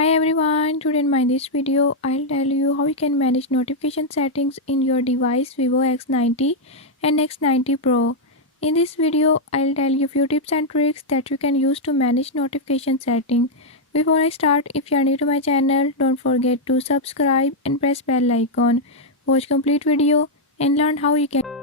Hi everyone, today in this video I'll tell you how you can manage notification settings in your device Vivo X90 and X90 Pro. In this video I'll tell you few tips and tricks that you can use to manage notification setting. Before I start, if you are new to my channel, don't forget to subscribe and press bell icon. Watch complete video and learn how you can